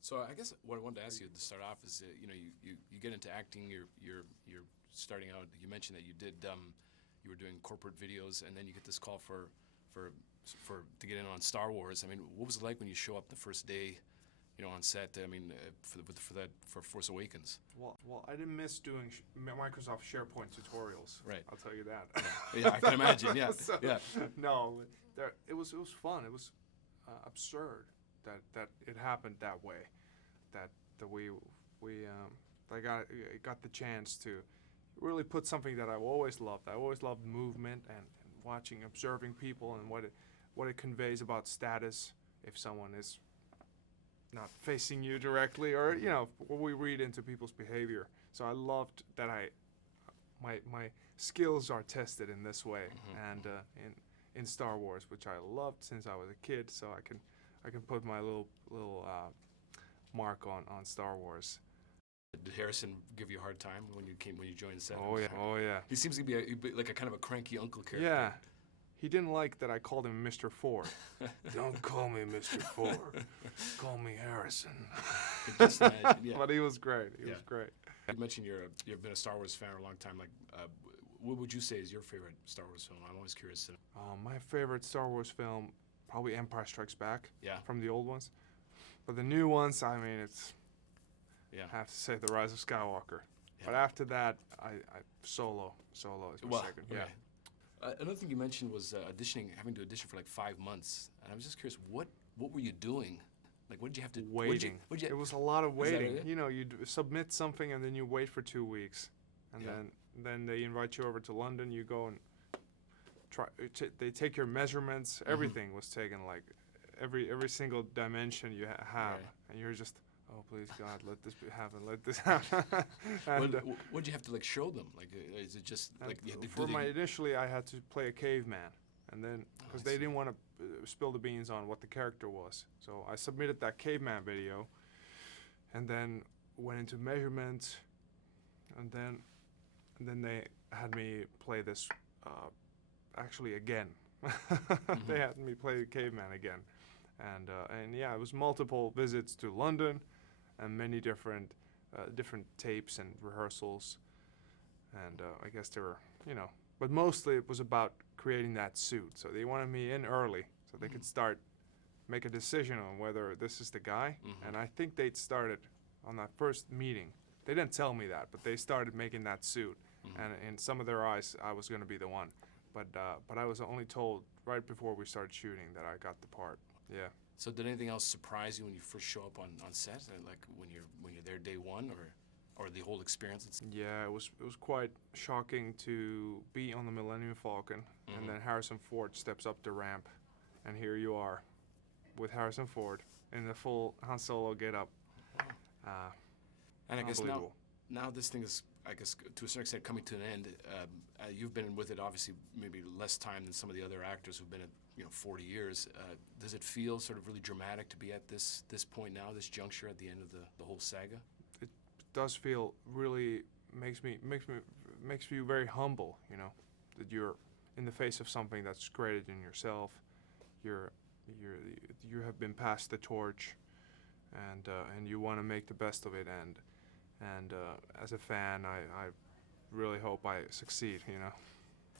So I guess what I wanted to ask you to start off is, you get into acting. You're starting out. You mentioned that you did you were doing corporate videos, and then you get this call to get in on Star Wars. I mean, what was it like when you show up the first day, on set? I mean, for Force Awakens. Well, I didn't miss doing Microsoft SharePoint tutorials. Right. I'll tell you that. Yeah, I can imagine. Yeah, So, yeah. No, it was fun. It was absurd that it happened that way. That we I got the chance to really put something that I've always loved. I always loved movement and watching, observing people, and what it conveys about status if someone is not facing you directly, or what we read into people's behavior. So I loved that my skills are tested in this way, and in Star Wars, which I loved since I was a kid. So I can put my little mark on Star Wars. Did Harrison give you a hard time when you joined the set? Oh yeah. He seems to be like a kind of a cranky uncle character. Yeah. He didn't like that I called him Mr. Ford. Don't call me Mr. Ford. Call me Harrison. Just imagine, yeah. But he was great. He was great. You mentioned you've been a Star Wars fan for a long time. Like, what would you say is your favorite Star Wars film? I'm always curious. My favorite Star Wars film, probably Empire Strikes Back. Yeah. From the old ones. But the new ones, I mean, it's. Yeah. I have to say the Rise of Skywalker. Yeah. But after that, Solo is my second. Yeah. Okay. Another thing you mentioned was having to audition for like 5 months, and I was just curious, what were you doing? Like, what did you have to? Waiting. It was a lot of waiting. It? You submit something and then you wait for 2 weeks, and then they invite you over to London. You go and try. They take your measurements. Everything was taken, like every single dimension you have, and you're just. Oh, please, God, let this happen. Let this happen. What did you have to show them? Like, is it just like you had to initially, I had to play a caveman, and then because they didn't want to spill the beans on what the character was, so I submitted that caveman video, and then went into measurements, and then they had me play this actually again. They had me play the caveman again, and yeah, it was multiple visits to London. And many different tapes and rehearsals, and I guess there were, but mostly it was about creating that suit. So they wanted me in early so they could make a decision on whether this is the guy. And I think they'd started on that first meeting. They didn't tell me that, but they started making that suit, and in some of their eyes, I was going to be the one. But I was only told right before we started shooting that I got the part. Yeah. So did anything else surprise you when you first show up on set, like when you're there day one, or the whole experience? Yeah, it was quite shocking to be on the Millennium Falcon, and then Harrison Ford steps up the ramp, and here you are, with Harrison Ford in the full Han Solo getup. And I guess now this thing is, I guess, to a certain extent coming to an end. You've been with it obviously maybe less time than some of the other actors who've been at 40 years. Does it feel sort of really dramatic to be at this point now, this juncture at the end of the whole saga? It does feel really makes you very humble. That you're in the face of something that's greater than yourself. You have been passed the torch, and you want to make the best of it. And as a fan, I really hope I succeed.